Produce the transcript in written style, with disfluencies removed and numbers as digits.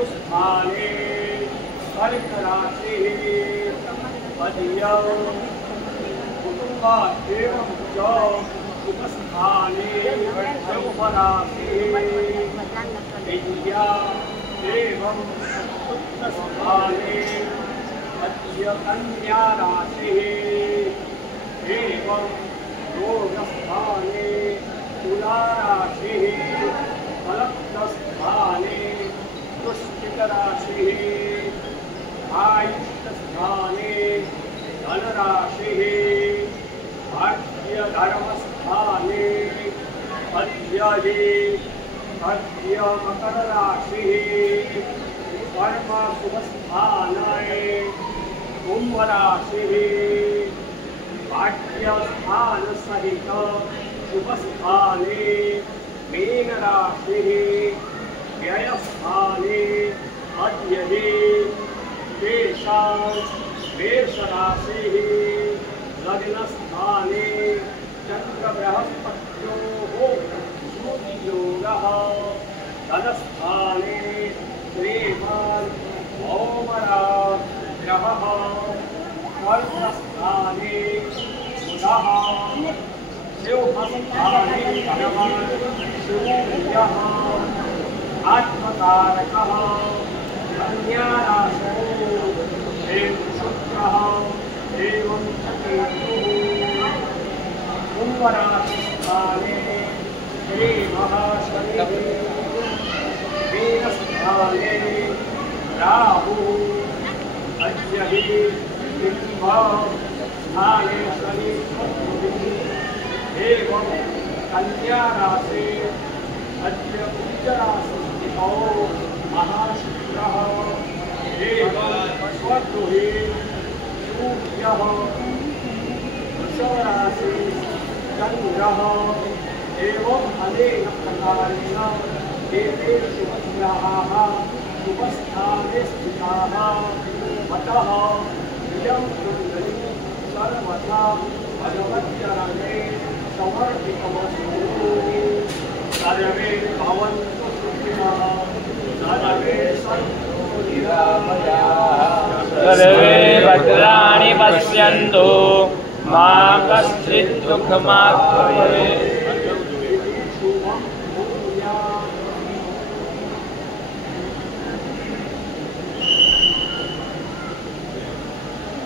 चतुस्थाने कर्क राशि अद्य कुटुंबा एवं च उपस्थाने शुभराशि विद्या एवं उत्तरस्थाने अद्य कन्या राशि एवं रोगस्थाने तुला राशि फलस्थाने वृश्चिक राशि आयुष्यस्थाने धनराशि भाग्य धर्मस्थाने अद्य मकर राशि कर्म शुभस्थाने कुंभ राशि भाग्यस्थान सहित शुभस्थाने मीन राशि व्ययस्थाने अद्य मेष राशि लग्नस्थाने चंद्र बृहस्पत्योः योगः धनस्थाने श्रीमान् ओमराज ग्रहः कर्मस्थाने बुधः शिवस्थाने भगवान् सूर्यः आत्मकारकः कन्या राशौ एवं शुक्रः एवं केतुः कुंभ राशिस्थाने श्री महाशनिः मीनस्थाने राहु अद्य कुंभ स्थाने शनि एवं कन्या राशि अद्य उच्च राशि स्थितौ महाशुक्रः एवं स्वगृहे सूर्यः वृषभ राशि चंद्रः एवं अनेन प्रकारेण एते शुभग्रहाः शुभस्थाने स्थिताः अतः इयं कुण्डली सर्वथा भगवच्चरणे समर्पितमस्तु। सर्वे भवन्तु सुखिनः सर्वे सन्तु निरामयाः सर्वे भद्राणि पश्यन्तु मा कश्चित् दुःखमाप्नुयात्।